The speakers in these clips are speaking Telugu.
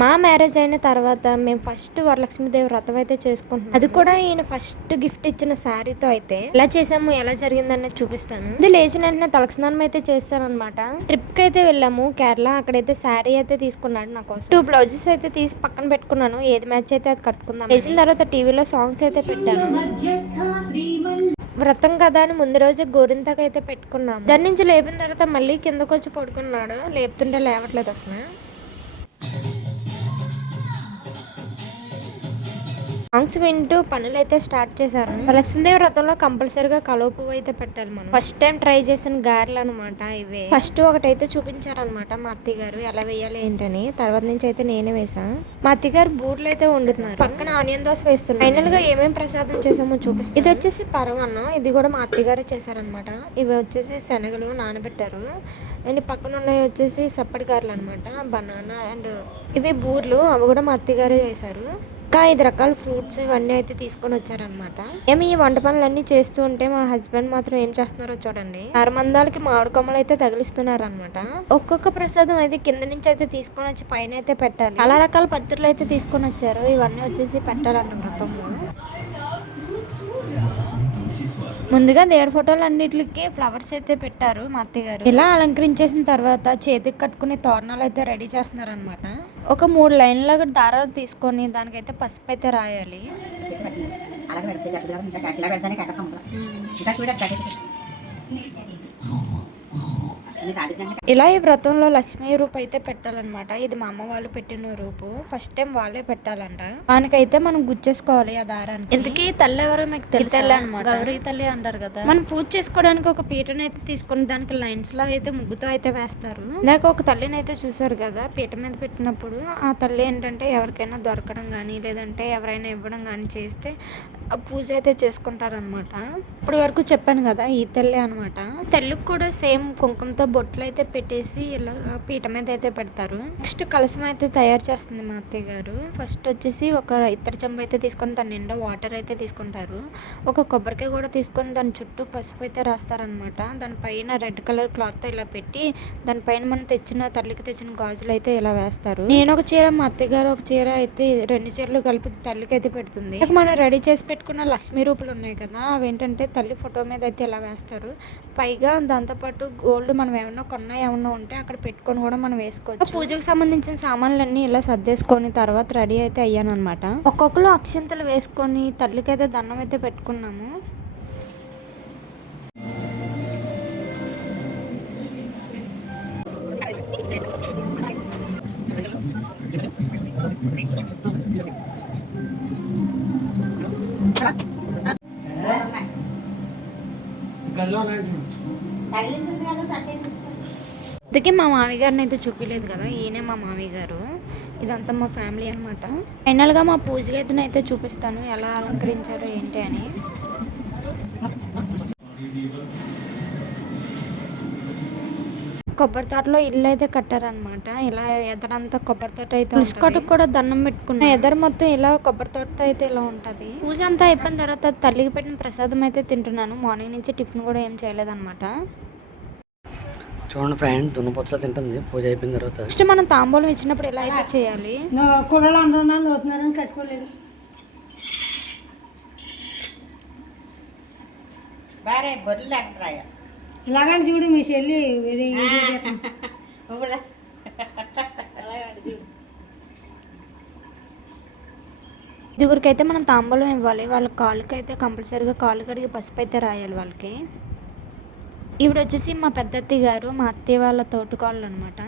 మా మ్యారేజ్ అయిన తర్వాత మేము ఫస్ట్ వరలక్ష్మీదేవి వ్రతం అయితే చేసుకుంటున్నాం. అది కూడా ఈయన ఫస్ట్ గిఫ్ట్ ఇచ్చిన శారీతో అయితే ఎలా చేసాము, ఎలా జరిగిందనేది చూపిస్తాను. ఇది లేచిన వెంటనే తలస్నానం అయితే చేస్తాను అనమాట. ట్రిప్ కి అయితే వెళ్ళాము కేరళ. అక్కడైతే శారీ అయితే తీసుకున్నాడు నా కోసం. 2 బ్లౌజెస్ అయితే తీసి పక్కన పెట్టుకున్నాను. ఏది మ్యాచ్ అయితే అది కట్టుకుందాం. వేసిన తర్వాత టీవీలో సాంగ్స్ అయితే పెట్టాను. వ్రతం కదా అని ముందు రోజు గోరింతకు అయితే పెట్టుకున్నాము. దాని నుంచి లేపిన తర్వాత మళ్ళీ కిందకు వచ్చి పడుకున్నాడు. లేపుతుంటే లేవట్లేదు అసలు. సాంగ్స్ వింటూ పనులు అయితే స్టార్ట్ చేశారు. లక్ష్మీదేవి వ్రతంలో కంపల్సరీగా కలువ పువ్వు అయితే పెట్టాలి మనం. ఫస్ట్ టైం ట్రై చేసిన గారెలు అనమాట ఇవే. ఫస్ట్ ఒకటైతే చూపించారనమాట మా అత్తయ్య గారు ఎలా వేయాలి ఏంటని. తర్వాత నుంచి అయితే నేనే వేసా. మా అత్తయ్య గారు బూర్లు అయితే వండుతున్నారు, పక్కన ఆనియన్ దోశ వేస్తున్నారు. ఫైనల్ గా ఏమేమి ప్రసాదం చేసామో చూపిస్తాను. ఇది వచ్చేసి పరవన్నం, ఇది కూడా మా అత్తయ్య గారే చేశారనమాట. ఇవి వచ్చేసి శనగలు నానబెట్టారు. అండ్ పక్కన ఉన్నాయి వచ్చేసి సప్పటి గారెలు అనమాట, బనానా. అండ్ ఇవి బూర్లు, అవి కూడా మా అత్తయ్య గారే వేశారు. ఇంకా 5 రకాల ఫ్రూట్స్ ఇవన్నీ అయితే తీసుకొని వచ్చారనమాట. ఏమి ఈ వంట పనులన్నీ చేస్తూ ఉంటే మా హస్బెండ్ మాత్రం ఏం చేస్తున్నారో చూడండి. అరమందాలకి మామిడి కొమ్మలు అయితే తగిలిస్తున్నారు అనమాట. ఒక్కొక్క ప్రసాదం అయితే కింద నుంచి అయితే తీసుకొని వచ్చి పైన అయితే పెట్టాలి. చాలా రకాల పత్రులు అయితే తీసుకొని వచ్చారు. ఇవన్నీ వచ్చేసి పెట్టాలంట వ్రతంలో. ముందుగా దేవుడి ఫోటోలు అన్నిటికి ఫ్లవర్స్ అయితే పెట్టారు మా అత్తయ్య గారు. ఇలా అలంకరించేసిన తర్వాత చేతికి కట్టుకునే తోరణాలు అయితే రెడీ చేస్తున్నారు అనమాట. ఒక 3 లైన్ల దారాలు తీసుకొని దానికైతే పసుపు అయితే రాయాలి. ఇలా ఈ వ్రతంలో లక్ష్మీ రూపు అయితే పెట్టాలన్నమాట. ఇది మా అమ్మ వాళ్ళు పెట్టిన రూపు. ఫస్ట్ టైం వాళ్ళే పెట్టాలంట. దానికైతే మనం గుచ్చేసుకోవాలి ఆ దారానికి. ఇంతకీ తల్లి ఎవరో మీకు తెలుసు, గౌరీ తల్లి అంటారు కదా. మనం పూజ చేసుకోవడానికి ఒక పీటను అయితే తీసుకొని దానికి లైన్స్ లా అయితే ముగ్గుతో అయితే వేస్తారు. నాకు ఒక తల్లిని అయితే చూసారు కదా, పీట మీద పెట్టినప్పుడు ఆ తల్లి ఏంటంటే ఎవరికైనా దొరకడం కానీ లేదంటే ఎవరైనా ఇవ్వడం కానీ చేస్తే ఆ పూజ అయితే చేసుకుంటారనమాట. ఇప్పుడు వరకు చెప్పాను కదా ఈ తల్లి అనమాట. తల్లికి కూడా సేమ్ కుంకుమతో బొట్లు అయితే పెట్టేసి ఇలా పీట మీద అయితే పెడతారు. నెక్స్ట్ కలసం అయితే తయారు చేస్తుంది మా అత్తయ్య గారు. ఫస్ట్ వచ్చేసి ఒక ఇత్తడి చెంబు అయితే తీసుకొని దాని నిండా వాటర్ అయితే తీసుకుంటారు. ఒక కొబ్బరికాయ కూడా తీసుకొని దాని చుట్టూ పసుపు అయితే రాస్తారనమాట. దానిపైన రెడ్ కలర్ క్లాత్ ఇలా పెట్టి దానిపైన మనం తల్లికి తెచ్చిన గాజులు అయితే ఇలా వేస్తారు. నేను ఒక చీర, మా అత్తయ్య గారు ఒక చీర అయితే 2 చీరలు కలిపి తల్లికి అయితే పెడుతుంది. మనం రెడీ చేసి పెట్టుకున్న లక్ష్మీ రూపులు ఉన్నాయి కదా, అవేంటంటే తల్లి ఫోటో మీద అయితే ఇలా వేస్తారు. పైగా దాంతోపాటు గోల్డ్ మనం ఏమన్నా ఉంటే అక్కడ పెట్టుకొని కూడా మనం వేసుకోవచ్చు. పూజకు సంబంధించిన సామాన్లన్నీ ఇలా సర్దేసుకొని తర్వాత రెడీ అయితే అయ్యాను అనమాట. ఒక్కొక్కరు అక్షంతలు వేసుకొని తల్లికి అయితే దండం అయితే పెట్టుకున్నాము. అందుకే మా మామయ్య గారిని అయితే చూపించలేదు కదా, ఈయనే మా మామయ్య గారు. ఇదంతా మా ఫ్యామిలీ అనమాట. ఫైనల్గా మా పూజ గదిని అయితే చూపిస్తాను ఎలా అలంకరించారు ఏంటి అని. కొబ్బరి తోటలో ఇల్లు అయితే కట్టారనమాట. ఇలా ఎదరంతా కొబ్బరి తోట అయితే పులుసుకట్టుకు కూడా దండం పెట్టుకున్నా. ఎదరు మొత్తం ఇలా కొబ్బరి తోట అయితే ఇలా ఉంటది. పూజ అంతా అయిపోయిన తర్వాత తల్లికి పెట్టిన ప్రసాదం అయితే తింటున్నాను. మార్నింగ్ నుంచి టిఫిన్ కూడా ఏం చేయలేదన్నమాట. చూడండి ఫ్రెండ్, దున్నపోతులా తింటుంది పూజ అయిపోయిన తర్వాత. ఫస్ట్ మనం తాంబూలం ఇచ్చినప్పుడు ఎలా అయితే చేయాలి. ఇలాగంటే చూడు మీ చెల్లి ఇదిగురికైతే మనం తాంబూలం ఇవ్వాలి. వాళ్ళ కాళ్ళకి అయితే కంపల్సరీగా కాళ్ళు కడిగి పసుపు అయితే రాయాలి వాళ్ళకి. ఈవిడ వచ్చేసి మా పెద్దత్తయ్య గారు, మా అత్తయ్య వాళ్ళ తోటకాళ్ళు అనమాట.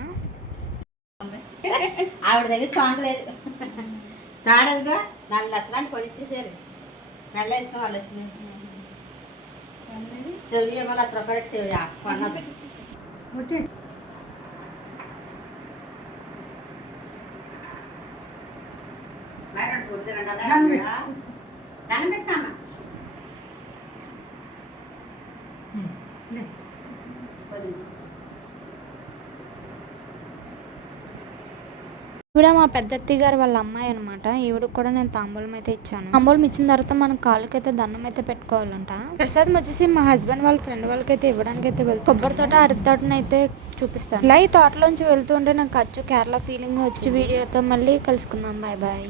ఆవిడ దగ్గర సాంగ్ లేదు. తాడదుగా 4 లక్షలని కొనిచ్చేసారు. నల్ల వేసిన వాళ్ళు చెవి మళ్ళీ త్రొకరెట్ చెవి కొన్నది. దండం పెట్టామా ఈవిడ మా పెద్దత్తయ్య గారు వాళ్ళ అమ్మాయి అనమాట. ఈవిడకి కూడా నేను తాంబూలం అయితే ఇచ్చాను. తాంబూలం ఇచ్చిన తర్వాత మనం కాళ్ళకైతే దండం అయితే పెట్టుకోవాలంట. ప్రసాదం వచ్చేసి మా హస్బెండ్ వాళ్ళ ఫ్రెండ్ వాళ్ళకైతే ఇవ్వడానికి అయితే వెళ్తాం. కొబ్బరి తోట అరటి తోటని అయితే చూపిస్తాను. ఇలా ఈ తోటలోంచి వెళ్తూ ఉంటే నాకు అచ్చు కేరళ ఫీలింగ్ వచ్చి వీడియోతో మళ్ళీ కలుసుకుందాం. Bye bye.